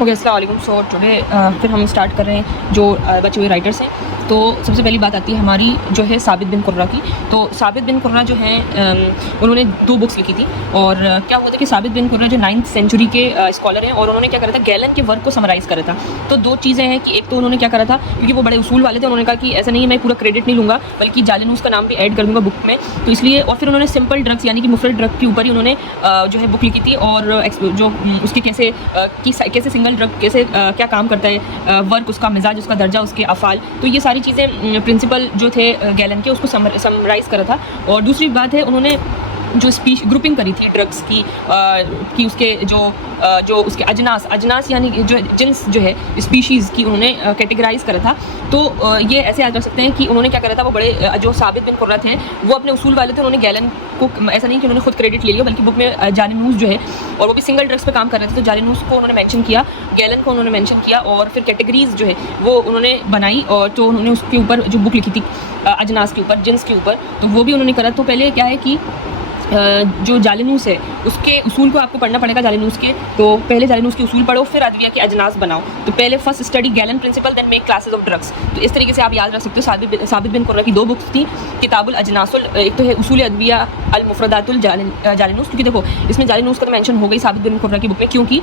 Okay, अस्सलाम वालेकुम। So today फिर हम स्टार्ट कर रहे हैं जो बचे हुए राइटर्स हैं। तो सबसे पहली बात आती है हमारी जो है साबित बिन कुर्रा की। तो साबित बिन कुर्रा जो है उन्होंने 2 बुक्स लिखी थी। और क्या हुआ था कि साबित बिन कुर्रा जो 9th सेंचुरी के स्कॉलर हैं, और उन्होंने क्या करा था, गैलन के वर्क को समराइज़ करा था। तो 2 चीज़ें हैं कि एक तो उन्होंने क्या करा था, क्योंकि वो बड़े उसूल वाले थे, उन्होंने कहा कि ऐसा नहीं है मैं पूरा क्रेडिट नहीं लूँगा, बल्कि जालिनूस का नाम भी ऐड कर दूँगा बुक में। तो इसलिए और फिर उन्होंने सिंपल ड्रग्स यानी कि मुफरद ड्रग के ऊपर ही उन्होंने जो है बुक लिखी थी। और जो उसके कैसे सिंगल ड्रग कैसे क्या काम करता है, वर्क उसका, मिजाज उसका, दर्जा उसके, अफ़ाल, तो ये सारी चीज़ें प्रिंसिपल जो थे गैलन के, उसको समराइज़ करा था। और दूसरी बात है उन्होंने जो ग्रुपिंग करी थी ड्रग्स की कि उसके जो उसके अजनास यानी जो जिन्स जो है स्पीशीज़ की उन्होंने कैटेगराइज़ करा था। तो ये ऐसे याद रख सकते हैं कि उन्होंने क्या करा था, वो बड़े जो साबित बिन कुर्रा थे वो अपने उसूल वाले थे। उन्होंने गैलन को ऐसा नहीं कि उन्होंने खुद क्रेडिट ले लिया, बल्कि बुक में जालिनूस जो है, और वो भी सिंगल ड्रग्स पे काम कर रहे थे, तो जालिनूस को उन्होंने मेंशन किया, गैलन को उन्होंने मेंशन किया, और फिर कैटेगरीज़ जो है वो उन्होंने बनाई। और तो उन्होंने उसके ऊपर जो बुक लिखी थी अजनास के ऊपर, जिन्स के ऊपर, तो वो भी उन्होंने करा। तो पहले क्या है कि जो जालिनूस है उसके उसूल को आपको पढ़ना पड़ेगा जालिनूस के। तो पहले जालिनूस के उसूल पढ़ो, फिर अदविया के अजनास बनाओ। तो पहले first study Galen principle, then make classes of drugs. तो इस तरीके से आप याद रख सकते हो। साबित बिन कुर्रा की 2 बुक्स थी, किताबुल अजनासुल, एक तो है उसूल अदविया अल मुफरदातुल जालिनूस, क्योंकि देखो इसमें जालिनूस का तो मेंशन हो गई साबित बिन कुर्रा की बुक में, क्योंकि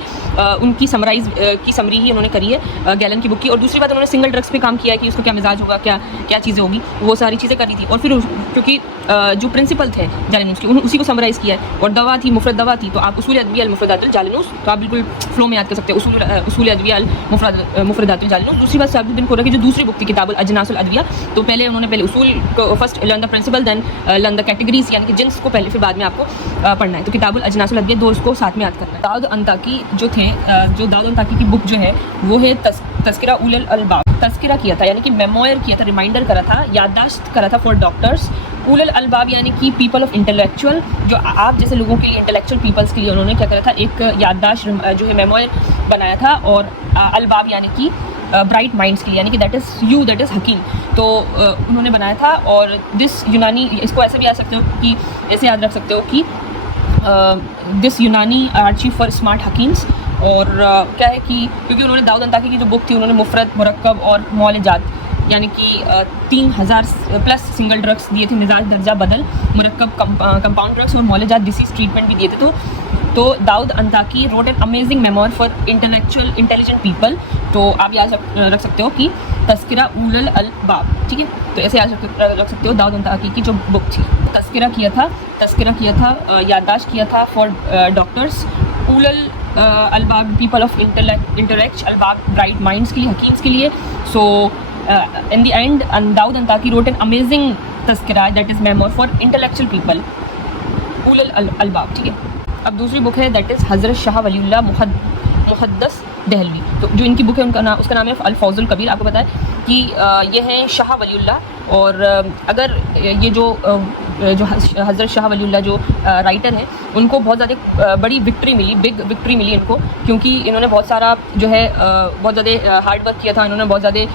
उनकी समरी ही उन्होंने करी है गैलन की बुक की। और दूसरी बात, उन्होंने सिंगल ड्रग्स पे काम किया है कि उसको क्या मिजाज होगा, क्या चीज़ें होगी, वो सारी चीज़ें करी थी। और फिर क्योंकि जो प्रिंसिपल थे जालिनूस के, उसी को समराइज़ किया है। और दवा थी, मुफरद दवा थी, तो आप उसूल अदविया अल मुफरदातुल जालिनूस, तो आप बिल्कुल फ्लो में याद कर सकते हो उसूल अदविया अल मुफरदातुल जालिनूस। दूसरी बात, साबित बिन कुर्रा की जो दूसरी बुक थी किताबुल अजनासुल अदविया, तो पहले उन्होंने उसूल को first learn the principle, then learn the categories यानी कि जिन्स को पहले, फिर बाद में आपको पढ़ना है। तो किताबुल अजनासुल अदविया 2 उसको साथ में याद करना है। दाऊद अंताकी जो थे, जो दाऊद अंताकी की बुक जो है वो है तस्किरा उलुल अलबाब। तस्किरा किया था यानी कि मेमोयर किया था, रिमाइंडर करा था, याददाश्त करा था फॉर डॉक्टर्स। उलुल अलबाब यानी कि पीपल ऑफ इंटेलेक्चुअल, जो आप जैसे लोगों के लिए, इंटेलेक्चुअल पीपल्स के लिए उन्होंने क्या करा था, एक याददाश्त जो है मेमोयर बनाया था। और अलबाब यानी कि ब्राइट माइंड्स के लिए, यानी कि दैट इज़ हकीम, तो उन्होंने बनाया था। और दिस यूनानी, इसको ऐसे भी याद सकते हो कि ऐसे याद रख सकते हो कि दिस यूनानी आर्ची फॉर स्मार्ट हकीम्स। और क्या है कि क्योंकि उन्होंने दाऊद अंताकी की जो बुक थी, उन्होंने मुफरद, मुरक्कब और मौलजात यानी कि 3000 प्लस सिंगल ड्रग्स दिए थे, मिजाज, दर्जा, बदल, मुरक्कब, कंपाउंड ड्रग्स और मौलजात डिसीज ट्रीटमेंट भी दिए थे। तो Dawood Antaki wrote an amazing memoir for intelligent people. तो आप याद रख सकते हो कि तस्किरा उलुल अलबाब, ठीक है। तो ऐसे याद रख सकते हो दाऊद अंताकी की जो बुक थी। तस्किरा किया था, याददाश्त किया था फॉर डॉक्टर्स, उलुल अलबाब पीपल ऑफ इंटेलेक्ट, अलबाब ब्राइट माइंड्स के लिए, हकीम्स के लिए। सो in the end, Dawood अंताकी wrote an amazing तस्किरा, that is memoir for intellectual people, उलुल अलबाब, ठीक है। अब दूसरी बुक है दैट इज़ हज़रत शाह वलीउल्लाह मुहद्दिस दहलवी। तो जो इनकी बुक है उसका नाम है अल-फौज़ुल कबीर। आपको पता है कि ये हैं शाह वलीउल्लाह। और अगर ये जो हज़रत शाह वलीउल्लाह जो राइटर हैं, उनको बहुत ज़्यादा बड़ी बिग विक्ट्री मिली इनको, क्योंकि इन्होंने बहुत सारा जो है बहुत ज़्यादा हार्ड वर्क किया था। इन्होंने बहुत ज़्यादा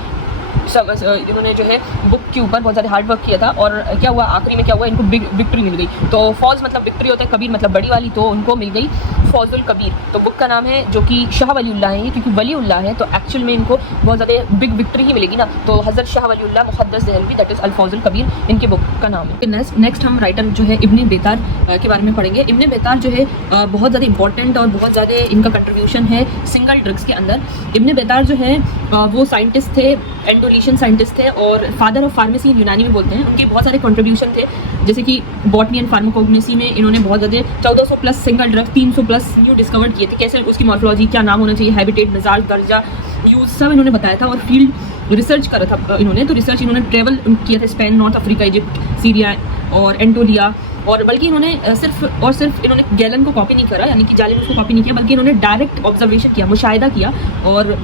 इन्होंने जो है बुक के ऊपर बहुत ज़्यादा हार्ड वर्क किया था। और क्या हुआ, आखिरी में क्या हुआ, इनको बिग विक्ट्री मिल गई। तो फौज मतलब विक्ट्री होता है, कबीर मतलब बड़ी वाली, तो उनको मिल गई फौजुल कबीर। तो बुक का नाम है, जो कि शाह वलीउल्लाह है, क्योंकि वलीउल्लाह है तो एक्चुअल में इनको बहुत ज़्यादा बिग विक्ट्री ही मिलेगी ना। तो हज़रत शाह वलीउल्लाह मुहद्दिस दहलवी, दैट इज़ अल-फौज़ुल कबीर, इनके बुक का नाम है। नेक्स्ट हम राइटर जो है इब्न बेतार के बारे में पढ़ेंगे। इब्न बेतार जो है बहुत ज़्यादा इंपॉर्टेंट और बहुत ज़्यादा इनका कंट्रीब्यूशन है सिंगल ड्रग्स के अंदर। इब्न बेतार जो है वो साइंटिस्ट थे, एंडोलिशियन साइंटिस्ट थे, और फादर ऑफ फार्मेसी यूनानी में बोलते हैं। उनके बहुत सारे कंट्रीब्यूशन थे, जैसे कि बॉटनी एंड फार्माकोग्नोसी में इन्होंने बहुत ज़्यादा 1400 plus single drugs, 300 plus new discover किए थे, कैसे उसकी मॉर्फोलॉजी, क्या नाम होना चाहिए, हैबिटेट, मिजाज, दर्जा, यूज, सब इन्होंने बताया था। और फील्ड रिसर्च करा था इन्होंने। तो रिसर्च इन्होंने ट्रेवल किया था, Spain, north Africa, Egypt, Syria और एंटोलिया। और बल्कि इन्होंने सिर्फ इन्होंने गैलन को कॉपी नहीं करा, यानी कि जालिनूस को कॉपी नहीं किया, बल्कि इन्होंने डायरेक्ट ऑब्जर्वेशन किया, मुशाहिदा किया। और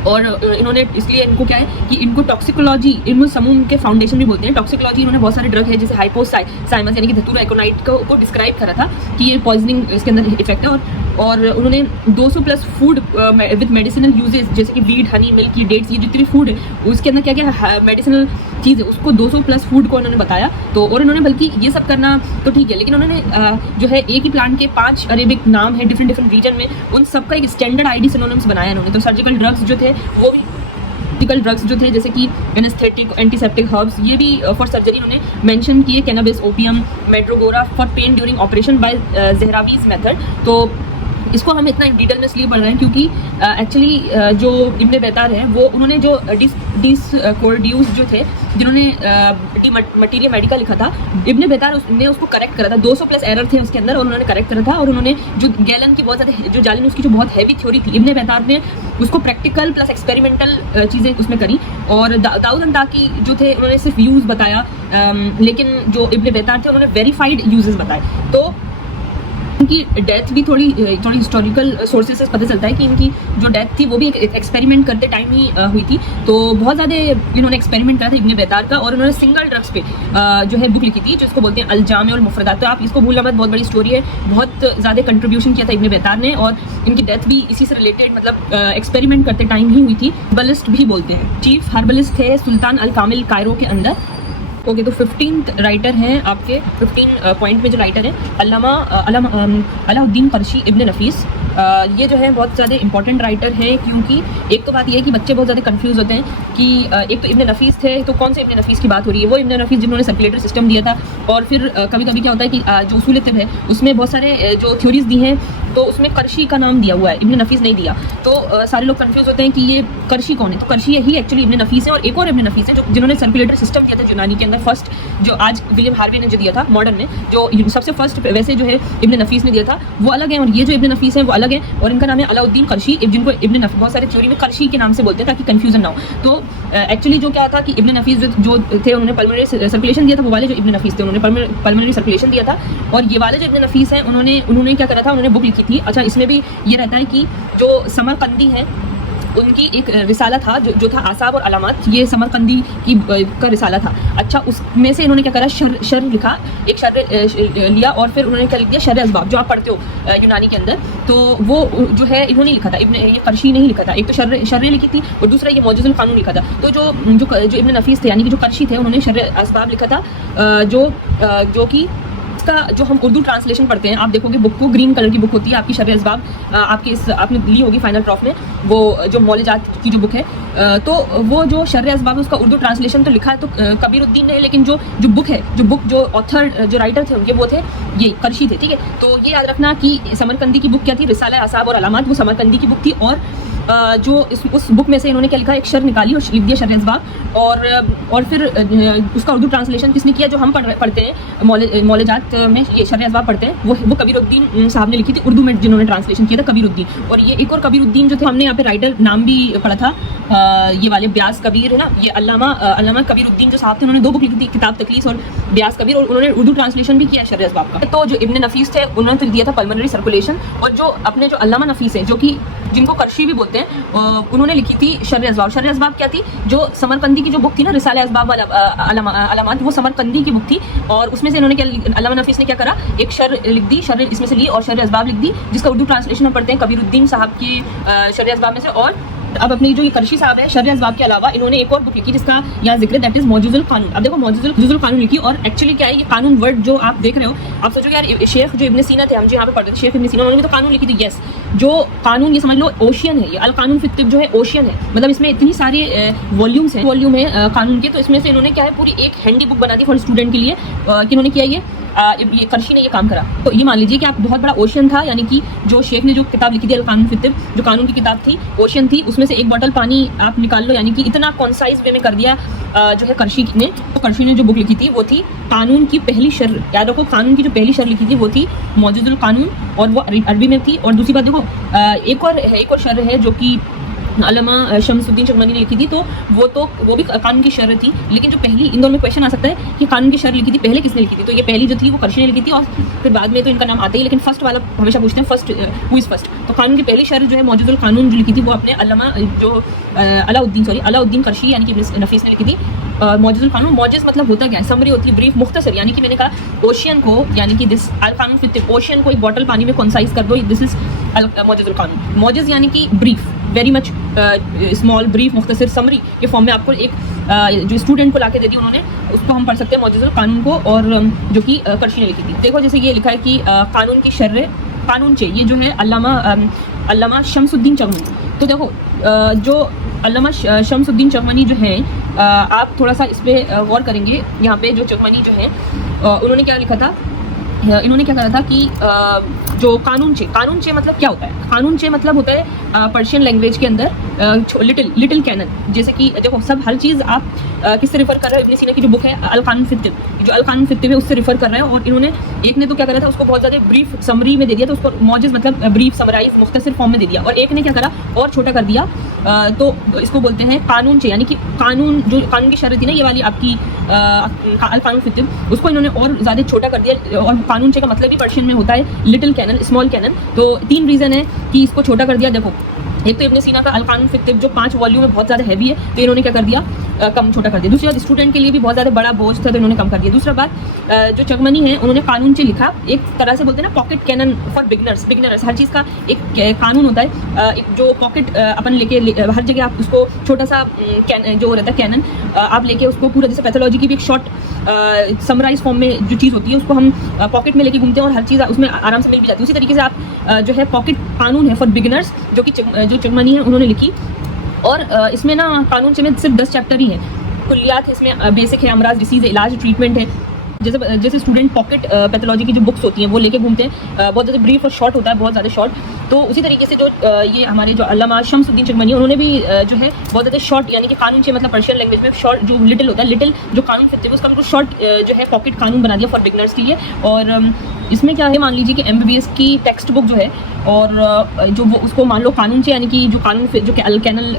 इन्होंने, इसलिए इनको क्या है कि इनको टॉक्सिकोलॉजी, इल्म समूम के फाउंडेशन भी बोलते हैं। टॉक्सिकोलॉजी, इन्होंने बहुत सारे ड्रग है जैसे हाइपोसाइमस यानी कि धतूरा एकोनाइट को डिस्क्राइब करा था कि ये पॉइजनिंग इसके अंदर इफेक्ट है। और और उन्होंने 200 plus food with medicinal uses, जैसे कि वीट, हनी, मिल्क, ये डेट्स, ये जितनी भी फूड है उसके अंदर क्या क्या मेडिसिनल चीज़ है उसको 200 प्लस फूड को उन्होंने बताया। तो और उन्होंने बल्कि ये सब करना तो ठीक है, लेकिन उन्होंने जो है एक ही प्लांट के 5 अरेबिक नाम है डिफरेंट रीजन में, उन सबका एक स्टैंडर्ड आईडी सिनोनिम्स बनाया उन्होंने। तो सर्जिकल ड्रग्स जो थे वो भी ड्रग्स जो थे, जैसे कि एनेस्थेटिक, एंटीसेप्टिक हर्ब्स, ये भी फॉर सर्जरी उन्होंने मेंशन किए। Cannabis, opium, mandragora for pain during operation by Zahrawi's method. तो इसको हम इतना डिटेल में इसलिए पढ़ रहे हैं क्योंकि एक्चुअली जो इब्ने बैतार है वो उन्होंने जो डिसकोर्डियूस जो थे जिन्होंने मटीरियल मेडिका लिखा था, इब्ने बैतार ने उसको करेक्ट करा था। 200 प्लस एरर थे उसके अंदर और उन्होंने करेक्ट करा था। और उन्होंने जो गैलन की बहुत ज़्यादा जो जालिन उसकी जो बहुत हैवी थ्योरी थी, इब्ने बैतार ने उसको प्रैक्टिकल प्लस एक्सपेरिमेंटल चीज़ें उसमें करी। और दाऊद अंताकी जो थे उन्होंने सिर्फ यूज़ बताया, लेकिन जो इब्ने बैतार थे उन्होंने वेरीफाइड यूजेस बताए। तो इनकी डेथ भी थोड़ी हिस्टोरिकल सोर्सेज से पता चलता है कि इनकी जो डेथ थी वो भी एक एक्सपेरिमेंट करते टाइम ही हुई थी। तो बहुत ज़्यादा इन्होंने एक्सपेरिमेंट करा था इब्ने बैतार का, और उन्होंने सिंगल ड्रग्स पे जो है बुक लिखी थी जिसको बोलते हैं अलजामे और मुफरदात। तो आप इसको भूलना मत, बहुत बड़ी स्टोरी है, बहुत ज़्यादा कंट्रीब्यूशन किया था इब्ने बैतार ने, और इनकी डेथ भी इसी से रिलेटेड मतलब एक्सपेरिमेंट करते टाइम ही हुई थी। हर्बलिस्ट भी बोलते हैं, चीफ हर्बलिस्ट थे सुल्तान अल कामिल कायरो के अंदर। ओके, तो 15th राइटर हैं आपके 15 पॉइंट में जो राइटर है अलाउद्दीन क़रशी इब्न नफीस। ये जो है बहुत ज़्यादा इंपॉर्टेंट राइटर है, क्योंकि एक तो बात ये है कि बच्चे बहुत ज़्यादा कंफ्यूज होते हैं कि एक तो इब्न नफीस थे, तो कौन से इब्न नफीस की बात हो रही है? वो इब्न नफीस जिन्होंने सर्कुलेटर सिस्टम दिया था। और फिर कभी कभी क्या होता है कि जो उसूल तिब है उसमें बहुत सारे जो थ्योरीज दी हैं तो उसमें कर्शी का नाम दिया हुआ है, इब्न नफीस नहीं दिया। तो सारे लोग कंफ्यूज होते हैं कि ये कर्शी कौन है। तो कर्शी यही एक्चुअली इब्न नफीस है, और एक और इब्न नफीस है जो जिन्होंने सर्कुलेटर सिस्टम दिया था यूनानी के अंदर फर्स्ट, जो आज विलियम हार्वे ने जो दिया था मॉडर्न में, जो सबसे फर्स्ट वैसे जो है इब्न नफीस ने दिया था वो अलग है, और ये जो इब्न नफीस है वो अलग है, और इनका नाम है अलाउद्दीन क़रशी, जिनको इब्न नफीस बहुत सारे थ्योरी में कर्शी के नाम से बोलते हैं ताकि कंफ्यूजन ना हो। तो एक्चुअली जो क्या था कि इब्न नफीस जो थे उन्होंने पल्मोनरी सर्कुलेशन दिया था, वो वाले जो इब्न नफीस थे उन्होंने पल्मोनरी सर्कुलेशन दिया था। और ये वाले जो इब्न नफीस हैं उन्होंने क्या करा था, उन्होंने बुक लिखी थी। अच्छा, इसमें भी ये रहता है कि जो समरकंदी है उनकी एक रिसाला था जो था आसाब और अलामात, ये समरकंदी की का रिसाला था। अच्छा, उसमें से इन्होंने क्या करा, शर लिखा, एक शर लिया, और फिर उन्होंने क्या लिख दिया, शर अस्बाब, जो आप पढ़ते हो यूनानी के अंदर। तो वो जो है इन्होंने लिखा था, ये क़रशी नहीं लिखा था। एक तो शर लिखी थी और दूसरा ये मौजूजुल कानून लिखा था। तो जो इब्न नफीस थे यानी कि जो क़रशी थे उन्होंने शर अस्बाब लिखा था, जो कि इसका जो हम उर्दू ट्रांसलेशन पढ़ते हैं, आप देखोगे बुक को, ग्रीन कलर की बुक होती है आपकी शर अस्बाब, आपने ली होगी फाइनल प्रॉफ में, वो जो मौलजात की जो बुक है। तो वो जो शर अस्बाब है उसका उर्दू ट्रांसलेशन तो लिखा है तो कबीरुद्दीन ने, लेकिन जो बुक जो ऑथर जो राइटर थे उनके वो थे ये क़रशी थे। ठीक है, तो ये याद रखना कि समरकंदी की बुक क्या थी, रिसाला आसाब और अलामात, वो समरकंदी की बुक थी। और जो उस बुक में से इन्होंने क्या लिखा, एक शर निकाली और लिख दिया शर अस्बाब। और फिर उसका उर्दू ट्रांसलेशन किसने किया, जो हम पढ़ते हैं मौलजात में ये शर अस्बाब पढ़ते हैं, वो कबीरुद्दीन साहब ने लिखी थी उर्दू में, जिन्होंने ट्रांसलेशन किया था कबीरुद्दीन। और ये एक और कबीरुद्दीन जो थे, हमने यहाँ पे राइटर नाम भी पढ़ा था, ये वाले ब्यास कबीर है ना, ये अल्लामा कबीरुद्दीन जो साहब थे, उन्होंने 2 बुक लिखी थी, किताब तकलीस और ब्यास कबीर, और उन्होंने उर्दू ट्रांसलेशन भी किया शर अस्बाब का। तो जो इब्न नफीस थे उन्होंने तो दिया था पल्मोनरी सर्कुलेशन, और जो अपने जो अल्लामा नफीस है जिनको क़रशी भी बोलते हैं, उन्होंने लिखी थी शर अस्बाब। शर अस्बाब क्या थी, जो समरकंदी की जो बुक थी ना, रिसाला अस्बाब अलामात, वो समरकंदी की बुक थी। और उसमें से इन्होंने अल्लामा नफीस ने क्या करा, एक शर लिख दी, शर इसमें से ली और शर अस्बाब लिख दी, जिसका उर्दू ट्रांसलेशन हम पढ़ते हैं कबीरुद्दीन साहब की शर अस्बाब में से। और अब अपनी जो ये क़रशी साहब है, शर अस्बाब के अलावा इन्होंने एक और बुक लिखी जिसका यहाँ जिक्र है, दैट इज मौजूजुल कानून। अब देखो मौजूजुल कानून लिखी, और एक्चुअली क्या है ये कानून वर्ड जो आप देख रहे हो, आप सोचोगे यार शेख जो इब्न सीना थे, हम जो यहाँ पे पढ़ते थे शेख इब्न सीना, उन्होंने भी तो कानून लिखी थी। यस, जो कानून ये समझ लो ओशियन है, ये अल कानून फित तिब जो है ओशियन है, मतलब इसमें इतनी सारी वॉल्यूम है कानून के। तो इसमें से इन्होंने क्या है पूरी एक हैंडी बुक बना दी फॉर स्टूडेंट के लिए, कि इन्होंने किया ये क़रशी ने ये काम करा। तो ये मान लीजिए कि आप बहुत बड़ा ओशियन था, यानी कि जो शेख ने जो किताब लिखी थी अल कानून फित तिब, जो कानून की किताब थी, ओशियन थी, उसमें से एक बॉटल पानी आप निकाल लो, यानी कि इतना कॉन्साइज वे में कर दिया जो है क़रशी ने। तो क़रशी ने जो बुक लिखी थी वो थी कानून की पहली शर, याद रखो कानून की जो पहली शर लिखी थी वो थी मौजूजुल कानून, और वो अरबी में थी। और दूसरी बात देखो, एक और शर है जो कि अल्लामा शमसुद्दीन शगमानी ने लिखी थी, तो वो भी कानून की शर थी। लेकिन जो पहली, इन दोनों में क्वेश्चन आ सकता है कि कानून की शर लिखी थी पहले किसने लिखी थी, तो ये पहली जो थी वो क़रशी ने लिखी थी, और फिर बाद में तो इनका नाम आता ही, लेकिन फर्स्ट वाला हमेशा पूछते हैं फर्स्ट हु इज़ फर्स्ट। तो कानून की पहली शर जो है मौजूजुल कानून जो लिखी थी वो अपने अलाउद्दीन क़रशी यानी कि इब्न नफीस ने लिखी थी। मौजज़ुल कानून, मौजज़ मतलब होता क्या है, समरी होती है, ब्रीफ, मुख्तसर, यानी कि मैंने कहा ओशियन को, यानी कि दिस अल कानून फिर ओशियन को एक बॉटल पानी में कंसाइज कर दो, दिस इज मौजज़ुल कानून। मौजज़ यानी कि brief, very much small, brief, मुख्तसर, समरी के फॉर्म में आपको एक जो स्टूडेंट को लाके दे दी उन्होंने, उसको हम पढ़ सकते हैं मौजज़ुल कानून को, और जो कि कर्शी ने लिखी थी। देखो जैसे ये लिखा है कि कानून की शर्र कानून चाहिए, ये जो है अल्लामा शमसुद्दीन चगमनी। तो देखो जो अल्लामा शमसुद्दीन चगमनी जो है, आप थोड़ा सा इस पर गौर करेंगे। यहाँ पे जो चगमनी जो है उन्होंने क्या लिखा था, इन्होंने क्या करा था कि जो कानून चे मतलब क्या होता है, कानून चे मतलब होता है पर्शियन लैंग्वेज के अंदर लिटिल कैनन। जैसे कि देखो सब हर चीज़ आप किससे रिफ़र कर रहे हो, इब्न सीना की जो बुक है अल कानून फिर तिब, जो अल कानून फिर तिब है उससे रिफ़र कर रहे हैं। और इन्होंने एक ने तो क्या करा था, उसको बहुत ज़्यादा ब्रीफ समरी में दे दिया, तो उसको मौजज़ मतलब ब्रीफ समराइज मुख्तसर फॉर्म में दे दिया, और एक ने क्या करा और छोटा कर दिया, तो इसको बोलते हैं कानून चे, यानी कि कानून जो कानून की शर्त थी ना ये वाली आपकी अल कानून फिर तिब, उसको इन्होंने और ज़्यादा छोटा कर दिया। और कानून चे का मतलब भी पर्शियन में होता है लिटिल कैनन, स्मॉल कैनन। तो 3 रीज़न है कि इसको छोटा कर दिया। देखो एक तो इब्न सीना का अल कानून फिर तिब जो 5 वॉल्यूम में बहुत ज़्यादा हैवी है, तो इन्होंने क्या कर दिया, कम छोटा कर दिया। दूसरी बात, स्टूडेंट के लिए भी बहुत ज़्यादा बड़ा बोझ था, तो इन्होंने कम कर दिया। दूसरा बात, जो चगमनी है उन्होंने कानून से लिखा, एक तरह से बोलते हैं ना पॉकेट कैनन फॉर बिगनर्स। हर चीज़ का एक कानून होता है, एक जो पॉकेट अपन लेके हर जगह आप उसको छोटा सा जो रहता है कैनन, आप लेके उसको पूरा, जैसे पैथोलॉजी की भी एक शॉर्ट समराइज फॉर्म में जो चीज़ होती है उसको हम पॉकेट में लेके घूमते हैं और हर चीज़ उसमें आराम से मिल भी जाती है। उसी तरीके से आप जो है पॉकेट कानून है फॉर बिगनर्स, जो कि जो चगमनी है उन्होंने लिखी। और इसमें ना कानून से में सिर्फ 10 चैप्टर ही हैं, कुल्लियात है इसमें, बेसिक है, अमराज, डिसीज़, इलाज, ट्रीटमेंट है। जैसे स्टूडेंट पॉकेट पैथोलॉजी की जो बुक्स होती हैं वो लेके घूमते हैं, बहुत ज़्यादा ब्रीफ और शॉर्ट होता है, बहुत ज़्यादा शॉर्ट। तो उसी तरीके से जो ये हमारे जो अल्लामा शमसुद्दीन चगमनी उन्होंने भी जो है बहुत ज़्यादा शॉर्ट, यानी कि कानून से मतलब पर्शियन लैंग्वेज में शॉर्ट जो लिटिल होता है, लिटिल जो कानून फिर उसका बिल्कुल शॉर्ट जो है पॉकेट कानून बना दिया फॉर बिगनर्स के लिए। और इसमें क्या है, मान लीजिए कि MBBS की टेक्स्ट बुक जो है, और जो वो उसको मान लो कानून से, यानी कि जो कानून जो कि अल कैनल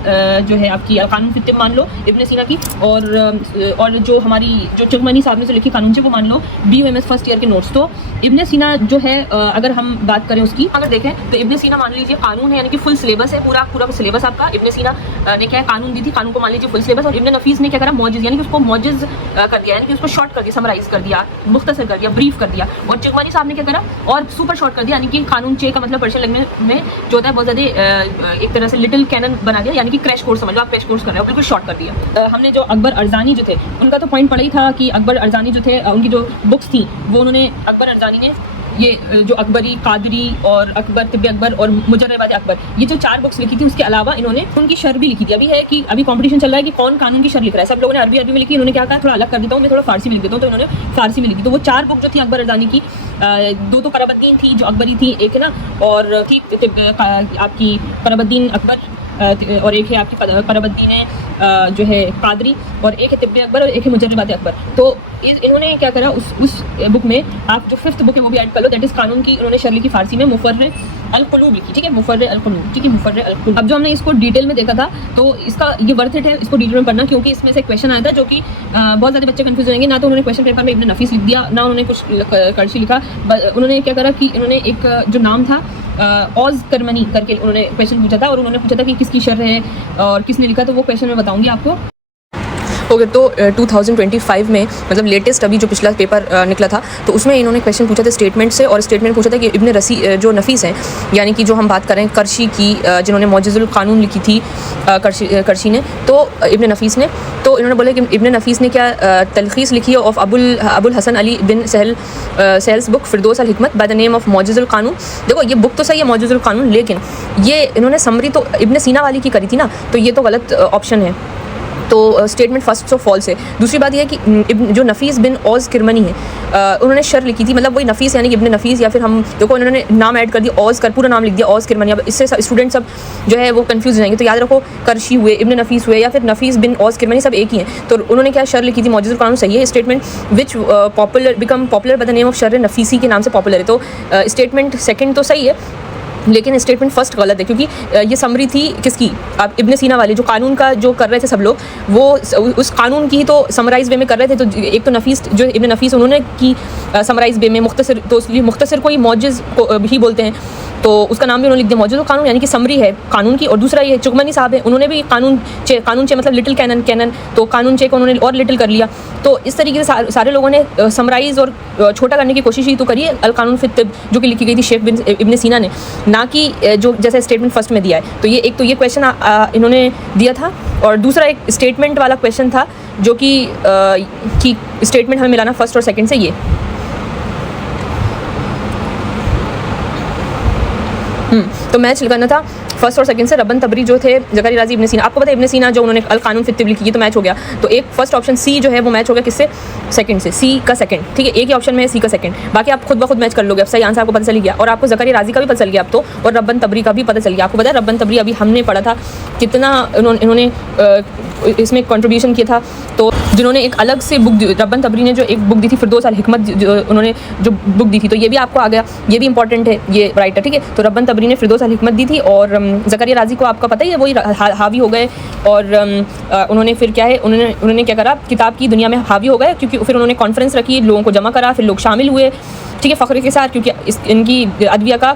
जो है आपकी कानून फिर मान लो इब्न सीना की, और जो हमारी जो चगमनी साहब ने जो लिखी कानून से वो मान लो BUMS फर्स्ट ईयर के नोट्स। तो इब्न सीना जो है अगर हम बात करें उसकी, अगर देखें तो इब्न सीना मान लीजिए कानून है, यानी कि फुल सिलेबस है, पूरा सिलेबस आपका। इब्न सीना ने क्या है, कानून दी थी, कानून को मान लीजिए फुल सिलेबस। और इब्न नफीस ने क्या करा, मौजज़, यानी कि उसको मौजज़ कर दिया, यानी कि उसको शॉर्ट कर दिया, समराइज कर दिया, मुख्तसर कर दिया, ब्रीफ कर दिया। और चगमनी साहब ने क्या करा और सुपर शॉर्ट कर दिया, यानी कि कानून चे का मतलब पर्शियन लैंग्वेज में जो होता है बहुत ज़्यादा एक तरह से लिटिल कैनन बना दिया, यानी कि क्रैश कोर्स समझ लो, आप क्रैश कोर्स कर रहे हो, बिल्कुल शॉर्ट कर दिया। हमने जो अकबर अरजानी जो थे उनका तो पॉइंट पड़ा ही था कि अकबर अरजानी जो थे उनकी जो बुक्स थी वो उन्होंने, अकबर अरजानी ने ये जो अकबरी, कादरी और अकबर, तिब्बे अकबर और मुजर्रबात अकबर, ये जो 4 बुक्स लिखी थी, उसके अलावा इन्होंने उनकी शर भी लिखी थी। अभी है कि अभी कंपटीशन चल रहा है कि कौन कानून की शर लिख रहा है, सब लोगों ने अरबी में लिखी, इन्होंने क्या कहा थोड़ा अलग कर देता हूँ, मैं थोड़ा फारसी में लिख देता हूँ, तो इन्होंने फारसी में लिखी। तो वो 4 बुक जो थी अकबर अरजानी की, 2 तो करबद्दीन थी जो अकबरी थी, एक है ना, और थी आपकी करबद्दीन अकबर, और एक है आपकी करबद्दीन जो है कादरी, और एक है तिब्बे अकबर, और एक है मुजर्रबात अकबर। तो इन्होंने क्या करा, उस बुक में आप जो 5th बुक है वो भी ऐड कर लो, दैट इज़ कानून की, उन्होंने शर लिखी फारसी में, मुफर्र अल कुलूब लिखी, ठीक है, मुफर्र अल कुलूब, ठीक है, मुफर्र अल कुलूब। अब जो हमने इसको डिटेल में देखा था, तो इसका ये वर्थ इट है इसको डिटेल में पढ़ना, क्योंकि इसमें से क्वेश्चन आया था जो कि बहुत ज़्यादा बच्चे कंफ्यूज होंगे। ना तो उन्होंने क्वेश्चन पेपर में इब्न नफीस लिख दिया, ना उन्होंने कुछ कर्शी लिखा, उन्होंने क्या करा कि इन्होंने एक जो नाम था औज़ करमनी करके उन्होंने क्वेश्चन पूछा था, और उन्होंने पूछा था कि किसकी शर है और किसने लिखा, तो वो क्वेश्चन मैं बताऊँगी आपको। ओके, तो 2025 में मतलब लेटेस्ट अभी जो पिछला पेपर निकला था, तो उसमें इन्होंने क्वेश्चन पूछा था स्टेटमेंट से, और स्टेटमेंट पूछा था कि इब्न रसी जो नफीस हैं, यानी कि जो हम बात करें कर्शी की, जिन्होंने मौजज़ुल कानून लिखी थी कर्शी ने, तो इब्न नफीस ने, तो इन्होंने बोला कि इब्न नफीस ने क्या तलखीस लिखी है of Abul Hasan Ali bin Sahl's book Firdaus al Hikmat by the name of Mujazul Qanun. देखो ये बुक तो सही है मौजज़ुल कानून, लेकिन ये इन्होंने समरी तो इब्न सीना वाली की करी थी ना, तो ये तो गलत ऑप्शन है। तो स्टेटमेंट फर्स्ट तो फॉल्स है। दूसरी बात यह है कि जो नफीस बिन औज़ किरमनी है, उन्होंने शर लिखी थी, मतलब वही नफीस यानी कि इब्न नफीस, या फिर हम देखो इन्होंने नाम ऐड कर दिया औज़ कर, पूरा नाम लिख दिया औज़ किरमनी। अब इससे स्टूडेंट सब जो है वो कंफ्यूज हो जाएंगे, तो याद रखो कर्शी हुए, इब्न नफीस हुए, या फिर नफीस बिन औज़ किरमनी, सब एक ही हैं। तो उन्होंने क्या शर लिखी थी, मौजूद कानून सही है। Statement which become popular by the name of Sharh Nafisi के नाम से पॉपुलर है। तो स्टेटमेंट सेकेंड तो सही है, लेकिन स्टेटमेंट फर्स्ट गलत है, क्योंकि ये समरी थी किसकी, आप इब्न सीना वाले जो कानून का जो कर रहे थे सब लोग, वो उस कानून की ही तो समराइज वे में कर रहे थे। तो एक तो नफीस जो इब्न नफीस उन्होंने की समराइज वे में मुख्तसर, तो इसलिए मुख्तसर को ही मौजज़ को भी बोलते हैं। तो उसका नाम भी उन्होंने लिख दिया मौजूद कानून, यानी कि समरी है कानून की। और दूसरा ये चुगमनी साहब है, उन्होंने भी कानून चे मतलब लिटिल कैनन, तो कानून चे को उन्होंने और लिटिल कर लिया। तो इस तरीके से सारे लोगों ने समराइज़ और छोटा करने की कोशिश ही तो करी है अल कानून फित तिब, जो कि लिखी गई थी शेख इब्न सीना ने, ना कि जो जैसे स्टेटमेंट फर्स्ट में दिया है। तो ये क्वेश्चन इन्होंने दिया था, और दूसरा एक स्टेटमेंट वाला क्वेश्चन था जो कि स्टेटमेंट हमें मिलाना फर्स्ट और सेकंड से। ये तो मैच करना था फर्स्ट और सेकंड से। रब्बन तबरी जो थे ज़करिया राज़ी इब्न सीना, आपको पता है इब्न सीना जो उन्होंने अल कानून फित तिब लिखी, ये तो मैच हो गया। तो एक फर्स्ट ऑप्शन सी जो है वो मैच हो गया किससे, सेकंड से, सी का सेकंड, ठीक है। एक ही ऑप्शन में है सी का सेकंड, बाकी आप खुद ब खुद मैच कर लोगे। अब सही आंसर आपको पता चल गया, और आपको ज़करिया राज़ी का भी पता चल गया अब तो, और रब्बन तबरी का भी पता चल गया। आपको पता है रब्बन तबरी अभी हमने पढ़ा था कितना इन्होंने इसमें कंट्रीब्यूशन किया था। तो जिन्होंने एक अलग से बुक दी, रब्बन तबरी ने जो एक बुक दी थी फिरदौस अल हिकमत, उन्होंने जो बुक दी थी, तो ये भी आपको आ गया, ये भी इंपॉर्टेंट है ये राइटर, ठीक है। तो रब्बन तबरी ने फिरदौस अल हिकमत दी थी, और ज़करिया राज़ी को आपका पता ही है वही हावी हो गए। और उन्होंने फिर क्या है, उन्होंने क्या करा, किताब की दुनिया में हावी हो गए, क्योंकि फिर उन्होंने कॉन्फ्रेंस रखी, लोगों को जमा करा, फिर लोग शामिल हुए, ठीक है, फ़ख्र के साथ, क्योंकि इनकी अदविया का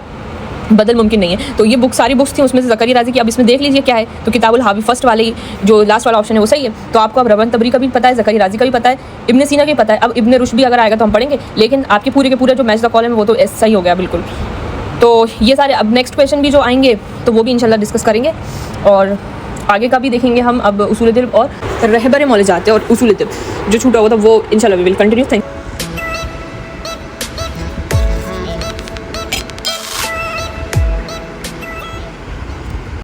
बदल मुमकिन नहीं है। तो ये बुक सारी बुक्स थी, उसमें से ज़करिया राज़ी की अब इसमें देख लीजिए क्या है। तो किताबुल हावी फर्स्ट वाले जो लास्ट वाला ऑप्शन है वो सही है। तो आपको अब रब्बन तबरी का भी पता है, ज़करिया राज़ी का भी पता है, इब्न सीना का भी पता है। अब इब्न रुश्द भी अगर आएगा तो हम पढ़ेंगे, लेकिन आपके पूरे के पूरे जो मैच द कॉलम है वो तो सही हो गया बिल्कुल। तो ये सारे अब नेक्स्ट क्वेश्चन भी जो आएंगे तो वो भी इंशाल्लाह डिस्कस करेंगे, और आगे का भी देखेंगे हम। अब उसूल तिब और रहबर मौलजात और उसूल तिब जो छूटा हुआ था वो इंशाल्लाह वी विल कंटिन्यू। थैंक